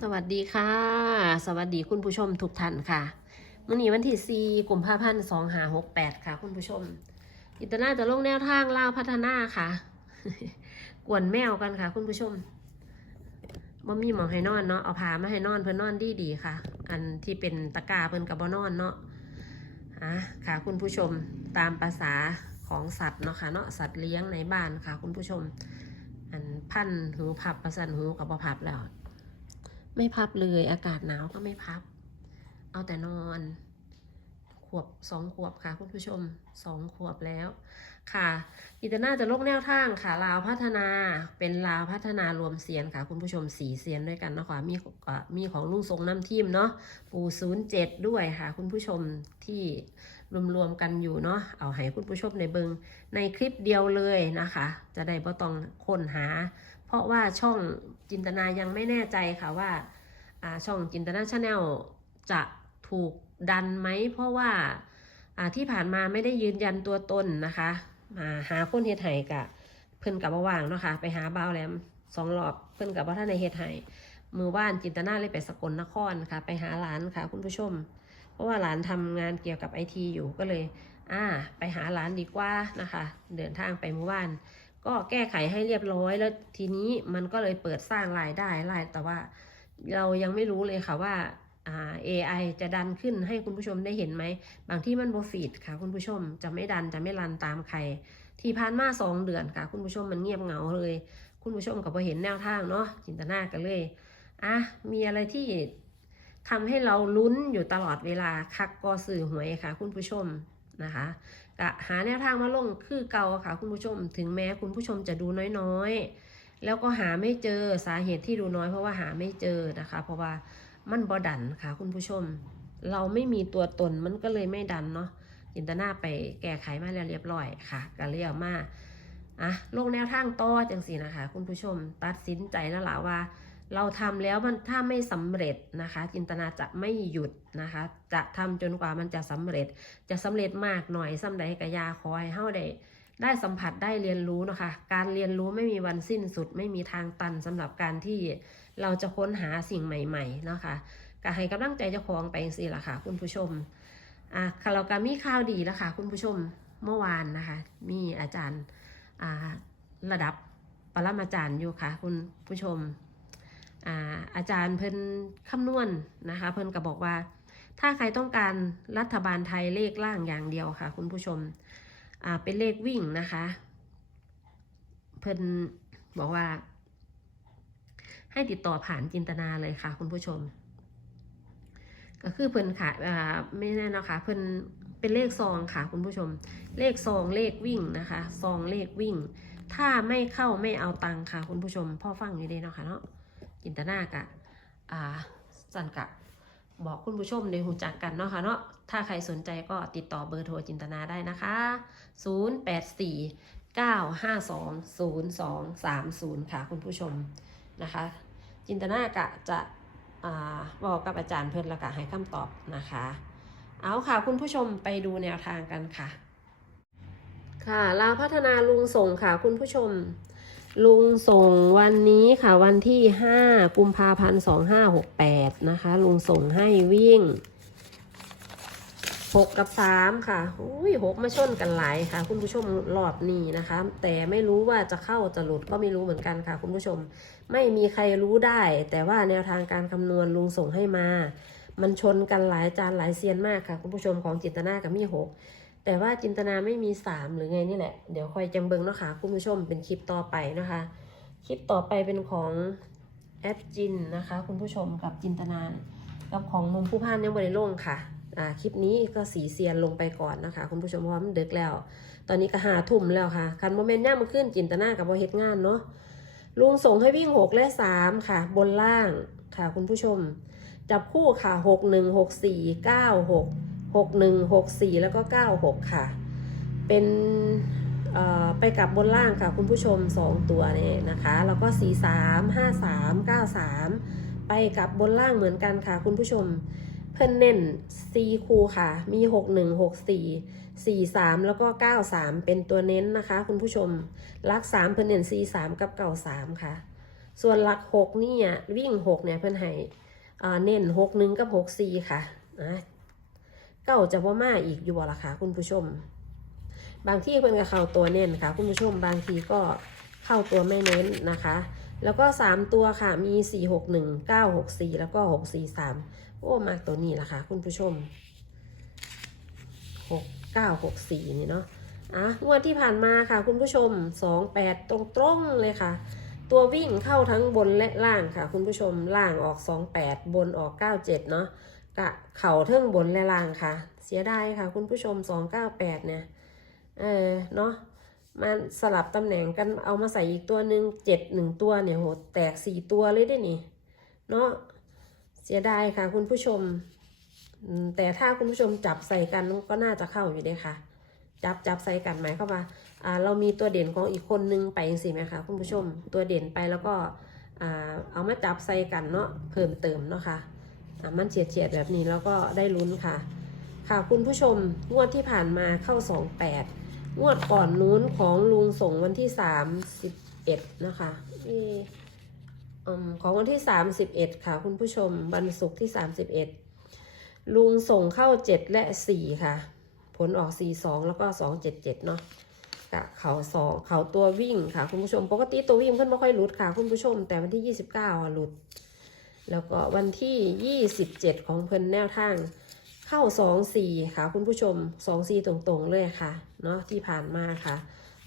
สวัสดีค่ะ สวัสดีคุณผู้ชมทุกท่านค่ะมื่อนี้วันที่4กุมภาพันธ์2568 ค่ะ คุณผู้ชม อิตนาจะลงแนวทางลาวพัฒนาค่ะ กวนแมวกันค่ะ คุณผู้ชมบ่มีหมองให้นอนเนาะเอาผ้ามาให้นอนเพื่อนนอนดีดีค่ะ อันที่เป็นตะกาเพิ่อนกับบ่นอนเนาะอะค่ะ คุณผู้ชมตามภาษาของสัตว์เนาะค่ะเนาะสัตว์เลี้ยงในบ้านค่ะ คุณผู้ชม อันพันหูพับประสันหูกับบ่พับแล้ว ไม่พับเลย อากาศหนาวก็ไม่พับ เอาแต่นอน ขวบสองขวบค่ะคุณผู้ชมสองขวบแล้ว ค่ะอิตาน่าจะลกแนวทางค่ะลาวพัฒนาเป็นลาวพัฒนารวมเสียนค่ะ คุณผู้ชมสีเสียนด้วยกันนะคะมีมีของลุงทรงน้ำทิมเนาะปูศูนย์เจ็ดด้วยค่ะ คุณผู้ชมที่รวมๆกันอยู่เนาะเอาให้คุณผู้ชมในเบิงในคลิปเดียวเลยนะคะ จะได้บ่ต้องค้นหา ราะว่าช่องจินตนายังไม่แน่ใจค่ะว่าช่องจินตนาชาแนลจะถูกดันไหม เพราะว่าที่ผ่านมาไม่ได้ยืนยันตัวตนนะคะมาหาคนเฮ็ดไห้กะเพิ่นกับว่ว่างเนาะค่ะไปหาบ่าแหลมสองรอบเพิ่นกับว่าท่านในเฮ็ดไห้มือว่านจินตนาเลยไปสกลนครค่ะ ไปหาหลานค่ะ คุณผู้ชม เพราะว่าหลานทำงานเกี่ยวกับไอทีอยู่ก็เลย อ่า ไปหาหลานดีกว่านะคะ เดินทางไปมือว่าน ก็แก้ไขให้เรียบร้อยแล้วทีนี้มันก็เลยเปิดสร้างรายได้รายแต่ว่าเรายังไม่รู้เลยค่ะว่าอ่า AI จะดันขึ้นให้คุณผู้ชมได้เห็นไหม บางที่มันโบฟีดค่ะคุณผู้ชมจะไม่ดันจะไม่รันตามใคร ที่ผ่านมาสองเดือนค่ะ คุณผู้ชมมันเงียบเหงาเลย คุณผู้ชมก็พอเห็นแนวทางเนาะจินตนากันเลยอะมีอะไรที่ทำให้เราลุ้นอยู่ตลอดเวลาคักก็สื่อหวยค่ะ คุณผู้ชมนะคะ กะหาแนวทางมาลงคือเก่าค่ะคุณผู้ชม ถึงแม้คุณผู้ชมจะดูน้อยๆ แล้วก็หาไม่เจอสาเหตุที่ดูน้อยเพราะว่าหาไม่เจอนะคะ เพราะว่ามันบอดันค่ะคุณผู้ชม เราไม่มีตัวตนมันก็เลยไม่ดันเนาะจินตนาไปแก้ไขมาแล้วเรียบร้อยค่ะก็เรียกมาอะลงแนวทางต่อจังสีนะคะ คุณผู้ชมตัดสินใจแล้วล่ะว่า เราทำแล้วมันถ้าไม่สำเร็จนะคะ จินตนาจะไม่หยุดนะคะ จะทำจนกว่ามันจะสำเร็จ จะสำเร็จมากหน่อยซ้ำใดกะยาคอยเฮาได้ได้สัมผัสได้เรียนรู้นะคะ การเรียนรู้ไม่มีวันสิ้นสุด ไม่มีทางตันสำหรับการที่เราจะค้นหาสิ่งใหม่ๆนะคะก็ให้กำลังใจเจ้าของไปสิล่ะค่ะ คุณผู้ชมอะค่ะเราก็มีข่าวดีแล้วค่ะ คุณผู้ชมเมื่อวานนะคะ มีอาจารย์อ่าระดับปรมาจารย์อยู่ค่ะ คุณผู้ชม อาอาจารย์เพิ่นคำนวณนนะคะ เพิ่นก็บอกว่า ถ้าใครต้องการรัฐบาลไทยเลขล่างอย่างเดียวค่ะ คุณผู้ชมเป็นเลขวิ่งนะคะ เพิ่นบอกว่า ให้ติดต่อผ่านจินตนาเลยค่ะ คุณผู้ชม ก็คือเพิ่นค่ะไม่แน่นะคะเพิ่นเป็นเลขซองค่ะ คุณผู้ชม เลขซองเลขวิ่งนะคะซองเลขวิ่ง ถ้าไม่เข้าไม่เอาตังค่ะ คุณผู้ชมพ่อฟังอยู่ดีเนาะค่ะเนาะ จินตนากะอ่าสันกะบอกคุณผู้ชมในหูจักกันเนาะค่ะเนาะ ถ้าใครสนใจก็ติดต่อเบอร์โทรจินตนาได้นะคะ 084 952 0230 ค่ะคุณผู้ชมนะคะ จินตนากะจะอ่าบอกกับอาจารย์เพิ่อนละกะให้คำตอบนะคะ เอาค่ะคุณผู้ชมไปดูแนวทางกันค่ะ ค่ะลาวพัฒนาลุงส่งค่ะคุณผู้ชม ลุงส่งวันนี้ค่ะ วันที่ 5 กุมภาพันธ์2568 นะคะ ลุงส่งให้วิ่ง 6 กับ 3 ค่ะอุ้ยหกมาชนกันหลายค่ะ คุณผู้ชมรอบนี้นะคะ แต่ไม่รู้ว่าจะเข้าจะหลุดก็ไม่รู้เหมือนกันค่ะ คุณผู้ชมไม่มีใครรู้ได้ แต่ว่าแนวทางการคำนวณลุงส่งให้มา มันชนกันหลายจานหลายเซียนมากค่ะ คุณผู้ชมของจิตนากับมีหก แต่ว่าจินตนาไม่มีสามหรือไงนี่แหละ เดี๋ยวคอยจำเบิงเนาะค่ะคุณผู้ชมเป็นคลิปต่อไปนะคะ คลิปต่อไปเป็นของแอดจินนะคะ คุณผู้ชมกับจินตนากับของมุมผู้พานยังบริลงค่ะอ่าคลิปนี้ก็สีเซียนลงไปก่อนนะคะ คุณผู้ชมเพราะมันดึกแล้ว ตอนนี้ก็หาทุ่มแล้วค่ะคันโมเมนต์ย่ามาขึ้นจินตนากับโบเฮ็ดงานเนาะลุงส่งให้วิ่งหกและสามค่ะ บนล่างค่ะ คุณผู้ชม จับคู่ค่ะหกหนึ่งหกสี่เก้าหก หกหนึ่งหกสี่แล้วก็เก้าหกค่ะ เป็นไปกับบนล่างค่ะคุณผู้ชมสองตัวเนี่ยนะคะ แล้วก็สี่สามห้าสามเก้าสามไปกับบนล่างเหมือนกันค่ะคุณผู้ชม เพิ่นเน้นซีคูค่ะ มีหกหนึ่งหกสี่สี่สามแล้วก็เก้าสามเป็นตัวเน้นนะคะ คุณผู้ชมลักสามเพิ่นเน้นซีสามกับเก้าสามค่ะ ส่วนหลักหกนี่อะวิ่งหกเนี่ยเพื่อนให้เน้นหกหนึ่งกับหกสี่ค่ะ เก้าจะว่ามาอีกอยู่บ่ล่ะค่ะคุณผู้ชม บางที่เพื่นก็เข้าตัวเน้นค่ะ คุณผู้ชมบางทีก็เข้าตัวไม่เน้นนะคะ แล้วก็สามตัวค่ะมีสี่หกหนึ่งเก้าหกสี่แล้วก็หกสี่สามโอ้มากตัวนี้ล่ะค่ะ คุณผู้ชมหกเก้าหกสี่นี่เนาะอะงวดที่ผ่านมาค่ะ คุณผู้ชมสองแปดตรงๆเลยค่ะตัววิ่งเข้าทั้งบนและล่างค่ะ คุณผู้ชมล่างออก 28 บนออก 97 เนาะ กะเข่าเทิงบนและล่างค่ะ เสียดายค่ะ คุณผู้ชม298เนี่ย เออเนาะมาสลับตำแหน่งกันเอามาใส่อีกตัวหนึ่งเจ็ดหนึ่งตัวเนี่ยโหแตกสี่ตัวเลยได้นี่ เนาะเสียดายค่ะ คุณผู้ชม แต่ถ้าคุณผู้ชมจับใส่กันก็น่าจะเข้าอยู่ด้ค่ะ จับจับใส่กันหมายเข้ามว่าอ่า เรามีตัวเด่นของอีกคนนึงไปสิไหมคะคุณผู้ชมตัวเด่นไปแล้วก็อ่าเอามาจับใส่กันเนาะเพิ่มเติมเนาะค่ะอ่า มันเฉียดเฉียดๆแบบนี้แล้วก็ได้ลุ้นค่ะ ค่ะคุณผู้ชมงวดที่ผ่านมาเข้า 28 งวดก่อนนู้นของลุงส่งวันที่ 31 นะคะเอ่ออืมของวันที่ 31 ค่ะ คุณผู้ชมวันศุกร์ที่ 31 ลุงส่งเข้า 7 และ 4 ค่ะ ผลออก 42 แล้วก็ 277 เนาะกะเขาสองเขาตัววิ่งค่ะ คุณผู้ชมปกติตัววิ่งเพิ่นไม่ค่อยหลุดค่ะ คุณผู้ชมแต่วันที่ 29อะหลุด แล้วก็วันที่ 27 ของเพิ่นแนวทาง เข้า 2 4 ค่ะ คุณผู้ชม 2 4 ตรงๆ เลยค่ะ เนาะที่ผ่านมาค่ะ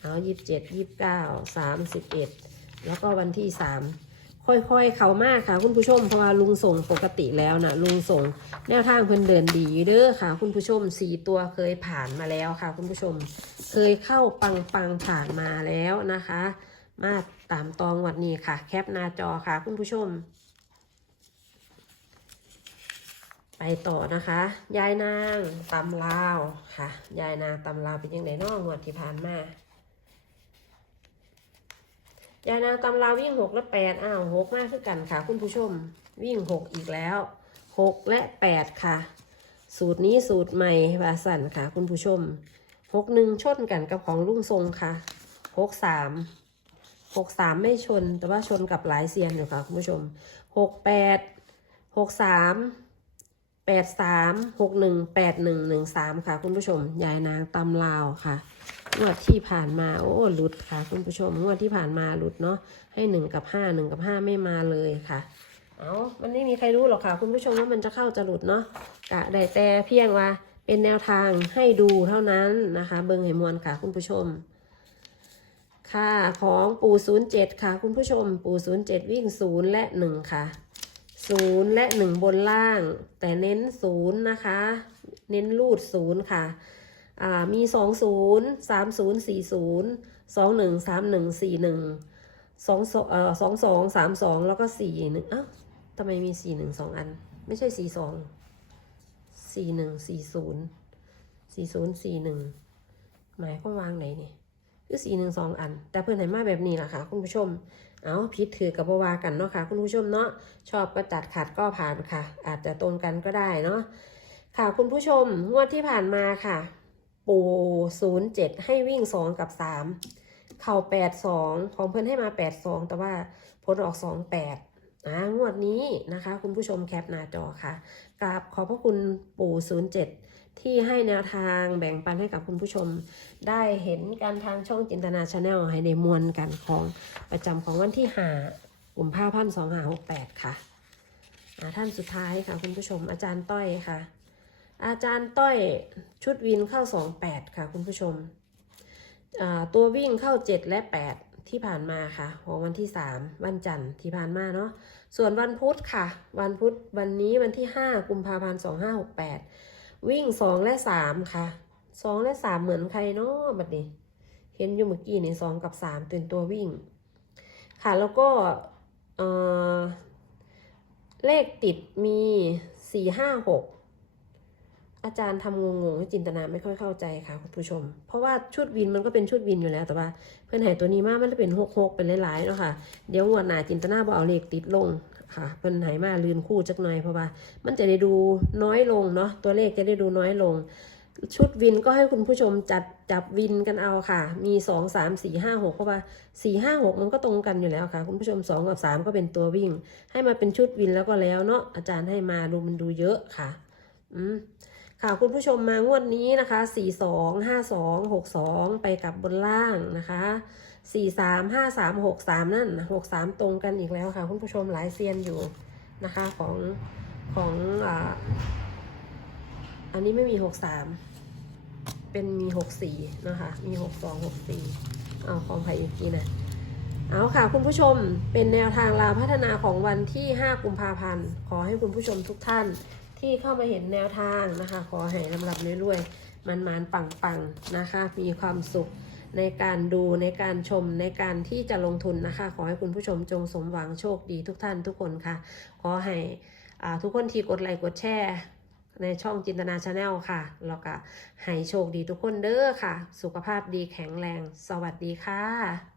เอา 27 29 31 แล้วก็วันที่ 3 ค่อยๆ เขามากค่ะ คุณผู้ชม เพราะว่าลุงส่งปกติแล้วนะลุงส่งแนวทางเพิ่นเดินดีเด้อค่ะ คุณผู้ชมสี่ตัวเคยผ่านมาแล้วค่ะ คุณผู้ชม เคยเข้าปังปังๆผ่านมาแล้วนะคะ มาตามตองวันนี้ค่ะ แคปหน้าจอค่ะ คุณผู้ชม ไปต่อนะคะ ยายนางตำลาวค่ะ ยายนางตำลาวเป็นยังไงน้องงวดที่ผ่านมายายนางตำลาววิ่งหกและแปดอ้าวหกมากคือกันค่ะ คุณผู้ชมวิ่งหกอีกแล้วหกและแปดค่ะ สูตรนี้สูตรใหม่วาสันค่ะ คุณผู้ชมหกหนึ่งชนกันกับของลุงทรงค่ะหกสามหกสามไม่ชนแต่ว่าชนกับหลายเซียนอยู่ค่ะ คุณผู้ชมหกแปดหกสาม แปดสามหกหนึ่งแปดหนึ่งหนึ่งสามค่ะ คุณผู้ชม ยายนางตำลาวค่ะ งวดที่ผ่านมาโอ้หลุดค่ะ คุณผู้ชม งวดที่ผ่านมาหลุดเนาะให้หนึ่งกับห้าหนึ่งกับห้าไม่มาเลยค่ะ เอามันไม่มีใครรู้หรอกค่ะ คุณผู้ชมว่ามันจะเข้าจะหลุดเนาะกะได้แต่เพียงว่าเป็นแนวทางให้ดูเท่านั้นนะคะ เบิงให้มวลค่ะ คุณผู้ชม ค่ะของปู่ศูนย์เจ็ดค่ะ คุณผู้ชม ปู่ศูนย์เจ็ดวิ่งศูนย์และหนึ่งค่ะ ศูนย์และหนึ่งบนล่าง แต่เน้นศูนย์นะคะ เน้นรูดศูนย์ค่ะมีสองศูนย์สามศูนย์สี่ศูนย์สองหนึ่งสามหนึ่งสี่หนึ่งสองสองสองสามสองแล้วก็สี่หนึ่งอ้าวทำไมมีสี่หนึ่งสองอัน ไม่ใช่สี่สองสี่หนึ่งสี่ศูนย์สี่ศูนย์สี่หนึ่งหมายความวางไหนนี่คือสี่หนึ่งสองอัน แต่เพื่อนไหนมาแบบนี้ล่ะค่ะ คุณผู้ชม เอาพิษถือกับบวากันเนาะค่ะคุณผู้ชมเนาะชอบก็จัดขัดก็ผ่านค่ะ อาจจะตรงกันก็ได้เนาะค่ะคุณผู้ชมงวดที่ผ่านมาค่ะ ปูศูนย์เจ็ดให้วิ่งสองกับสามเข่าแปดสองของเพื่อนให้มาแปดสองแต่ว่าผลออกสองแปดอ่างวดนี้นะคะ คุณผู้ชมแคปหน้าจอค่ะกราบขอบพระคุณปู่ศูนย์เจ็ด ที่ให้แนวทางแบ่งปันให้กับคุณผู้ชม ได้เห็นการทางช่องจินตนาชาแนลให้ในมวลกันของประจำของวันที่หากลุ่มผ้าพันสองหาหกแปดค่ะท่านสุดท้ายค่ะคุณผู้ชมอาจารย์ต้อยค่ะ อาจารย์ต้อยชุดวินเข้า28ค่ะคุณผู้ชม ตัววิ่งเข้า7และ8ที่ผ่านมาค่ะ ของวันที่3วันจันทร์ที่ผ่านมาเนาะส่วนวันพุธค่ะ วันพุธวันนี้วันที่5กุมภาพันธ์2568 วิ่ง2และ3ค่ะ2และ3เหมือนใครเนาะบัดนี้ เห็นอยู่เมื่อกี้นี่2กับ3เป็นตัววิ่ง ค่ะแล้วก็เออเลขติดมี4 5 6อาจารย์ทำงงๆจินตนาไม่ค่อยเข้าใจค่ะคุณผู้ชม เพราะว่าชุดวินมันก็เป็นชุดวินอยู่แล้วแต่ว่า เพื่อนหายตัวนี้มากมันจะเป็นหกหกเป็นหลายๆเนาะค่ะ เดี๋ยวงวหน้าจินตนาบอเอาเลขติดลง ค่ะเพื่นหายมาลืนคู่จักหน่อยเพราะว่า มันจะได้ดูน้อยลงเนาะตัวเลขจะได้ดูน้อยลง ชุดวินก็ให้คุณผู้ชมจัดจับวินกันเอาค่ะ มีสองสามสี่ห้าหกเพราะว่าสี่ห้าหกมันก็ตรงกันอยู่แล้วค่ะ คุณผู้ชมสองกับสามก็เป็นตัววิ่ง ให้มาเป็นชุดวินแล้วก็แล้วเนาะอาจารย์ให้มาดูมันดูเยอะค่ะ อืมค่ะคุณผู้ชมมางวดนี้นะคะสี่สองห้าสองหกสองไปกับบนล่างนะคะ สี่สามห้าสามหกสามนั่นหกสามตรงกันอีกแล้วค่ะ คุณผู้ชมหลายเซียนอยู่นะคะของของออันนี้ไม่มีหกสามเป็นมีหกสี่นะคะมีหกสองหกสี่เอาของไผ่อีกทีนะเอาค่ะ คุณผู้ชมเป็นแนวทางลาพัฒนาของวันที่ 5 กุมภาพันธ์ ขอให้คุณผู้ชมทุกท่านที่เข้ามาเห็นแนวทางนะคะ ขอให้ลำลับเรื่อยๆมันมันปังๆนะคะ มีความสุข ในการดูในการชมในการที่จะลงทุนนะคะ ขอให้คุณผู้ชมจงสมหวังโชคดีทุกท่านทุกคนค่ะ ขอให้อ่าทุกคนที่กดไลค์กดแชร์ในช่องจินตนาชาแนลค่ะ แล้วก็ให้โชคดีทุกคนเด้อค่ะ สุขภาพดีแข็งแรง สวัสดีค่ะ